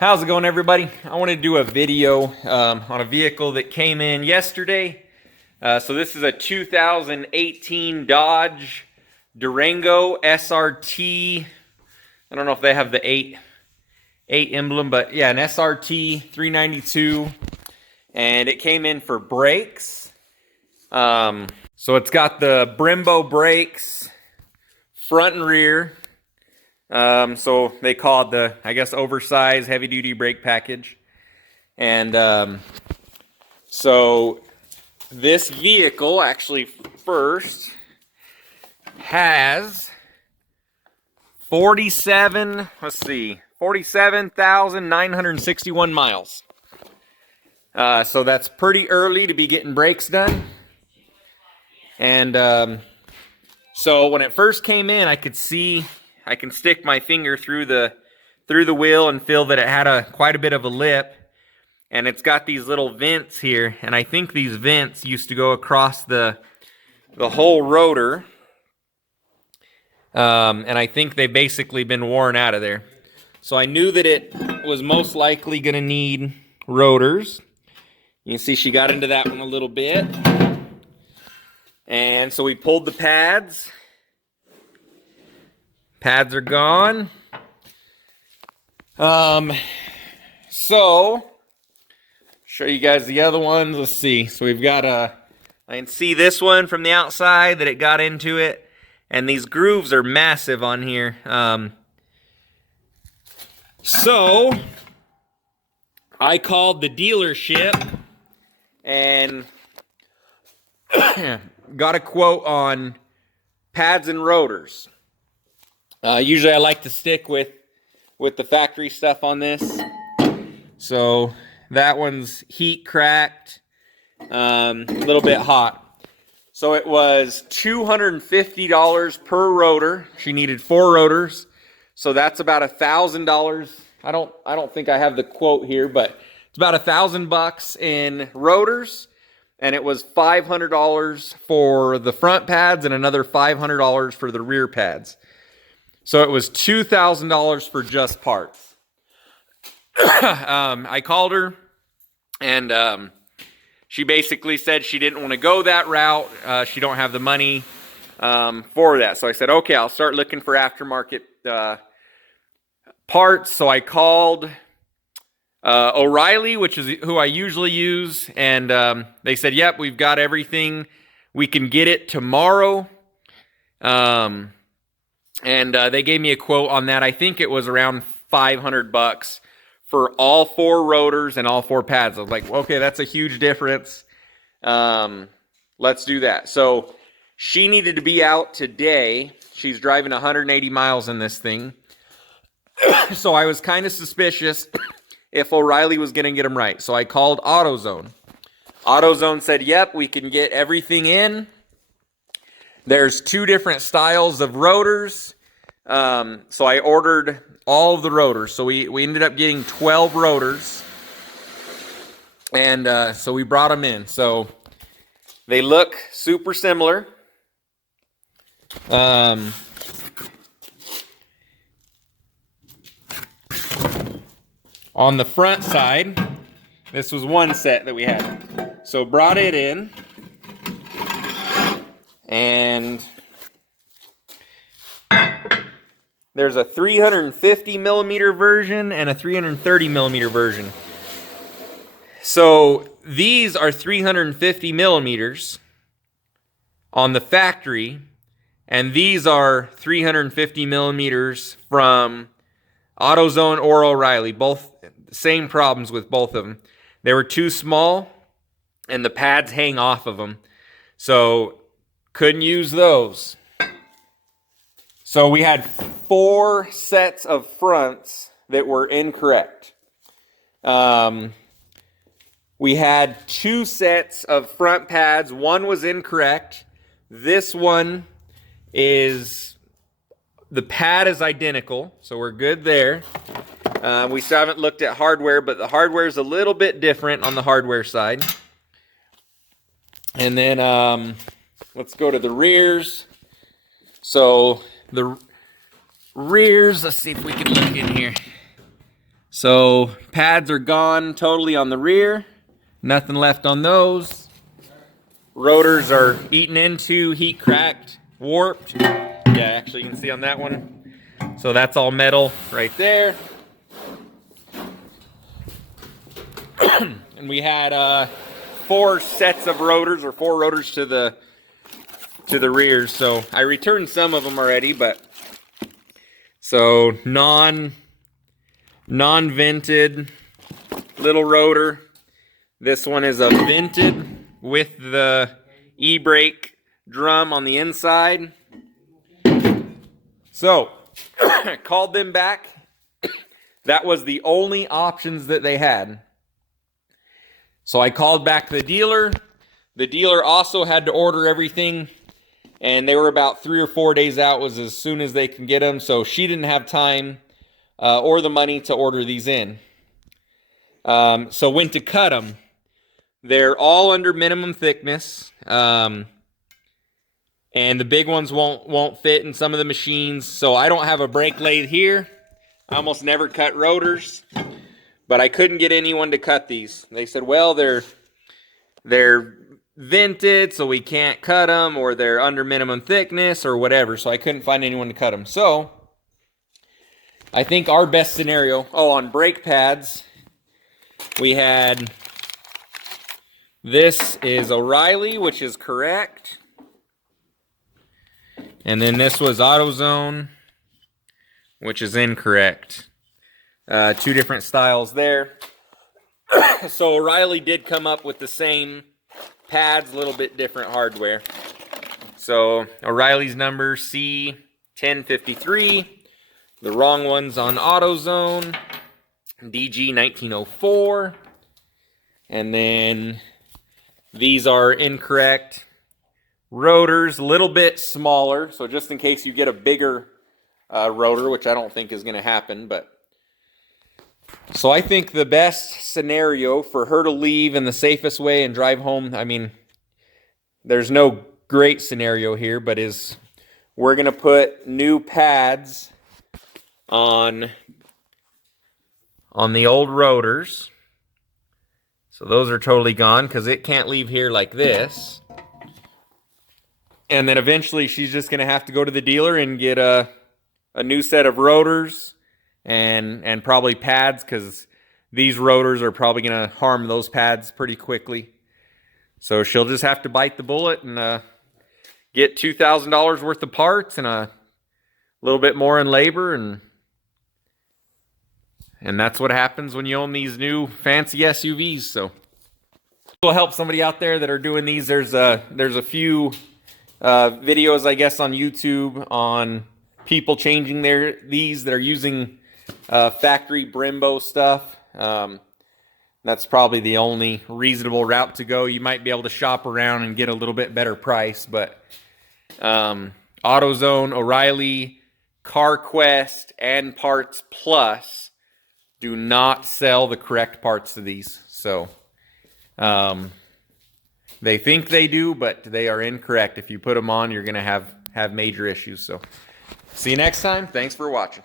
How's it going, everybody? I want to do a video on a vehicle that came in yesterday. So this is a 2018 Dodge Durango SRT. I don't know if they have the 8 emblem, but yeah, an SRT 392. And it came in for brakes. So it's got the Brembo brakes, front and rear. So they call it the, I guess, oversized heavy-duty brake package. And so this vehicle actually first has 47,961 miles. So that's pretty early to be getting brakes done. And so when it first came in, I could see, I can stick my finger through the wheel and feel that it had quite a bit of a lip, and it's got these little vents here, and I think these vents used to go across the whole rotor, and I think they've basically been worn out of there. So I knew that it was most likely going to need rotors. You can see she got into that one a little bit, and so we pulled the pads. Pads are gone. So show you guys the other ones. Let's see. So we've got I can see this one from the outside that it got into it, and these grooves are massive on here. So I called the dealership and got a quote on pads and rotors. Usually I like to stick with the factory stuff on this. So that one's heat cracked, a little bit hot. So it was $250 per rotor. She needed 4 rotors. So that's about $1,000. I don't think I have the quote here, but it's about $1,000 in rotors. And it was $500 for the front pads and another $500 for the rear pads. So it was $2,000 for just parts. I called her, and she basically said she didn't want to go that route. She don't have the money for that. So I said, okay, I'll start looking for aftermarket parts. So I called O'Reilly, which is who I usually use, and they said, yep, we've got everything. We can get it tomorrow. And they gave me a quote on that. I think it was around $500 for all 4 rotors and all 4 pads. I was like, okay, that's a huge difference. Let's do that. So she needed to be out today. She's driving 180 miles in this thing. So I was kind of suspicious if O'Reilly was going to get them right. So I called AutoZone. AutoZone said, yep, we can get everything in. There's 2 different styles of rotors. So I ordered all of the rotors. So we ended up getting 12 rotors. And so we brought them in. So they look super similar. On the front side, this was one set that we had. So brought it in. And there's a 350 millimeter version and a 330 millimeter version. So these are 350 millimeters on the factory, and these are 350 millimeters from AutoZone or O'Reilly. Both same problems with both of them. They were too small, and the pads hang off of them. So couldn't use those. So we had 4 sets of fronts that were incorrect. We had 2 sets of front pads. One was incorrect. This one is, the pad is identical, so we're good there. We still haven't looked at hardware, but the hardware is a little bit different on the hardware side. And then let's go to the rears. So the rears, let's see if we can look in here. So pads are gone totally on the rear. Nothing left on those. Rotors are eaten into, heat cracked, warped. Yeah, actually you can see on that one. So that's all metal right there. And we had 4 sets of rotors, or 4 rotors to the rear. So I returned some of them already, but so non-vented little rotor. This one is a vented with the e-brake drum on the inside. So called them back. That was the only options that they had. So I called back the dealer. The dealer also had to order everything, and they were about 3 or 4 days out, was as soon as they can get them. So she didn't have time or the money to order these in. So went to cut them. They're all under minimum thickness, and the big ones won't fit in some of the machines. So I don't have a brake lathe here. I almost never cut rotors, but I couldn't get anyone to cut these. They said, well, they're vented, so we can't cut them, or they're under minimum thickness, or whatever. So I couldn't find anyone to cut them. So I think our best scenario, on brake pads, we had, this is O'Reilly, which is correct. And then this was AutoZone, which is incorrect. 2 different styles there. So O'Reilly did come up with the same pads, a little bit different hardware. So O'Reilly's number C1053. The wrong one's on AutoZone, DG 1904. And then these are incorrect rotors, a little bit smaller. So just in case you get a bigger rotor, which I don't think is going to happen, but so I think the best scenario for her to leave in the safest way and drive home, I mean, there's no great scenario here, but is we're going to put new pads on the old rotors. So those are totally gone because it can't leave here like this. And then eventually she's just going to have to go to the dealer and get a new set of rotors and probably pads, because these rotors are probably going to harm those pads pretty quickly. So she'll just have to bite the bullet and get $2,000 worth of parts and a little bit more in labor, and that's what happens when you own these new fancy SUVs. So will help somebody out there that are doing these. There's a few videos, I guess, on YouTube on people changing these that are using factory Brembo stuff. That's probably the only reasonable route to go. You might be able to shop around and get a little bit better price, but AutoZone, O'Reilly, CarQuest, and Parts Plus do not sell the correct parts to these. So they think they do, but they are incorrect. If you put them on, you're going to have major issues. So see you next time. Thanks for watching.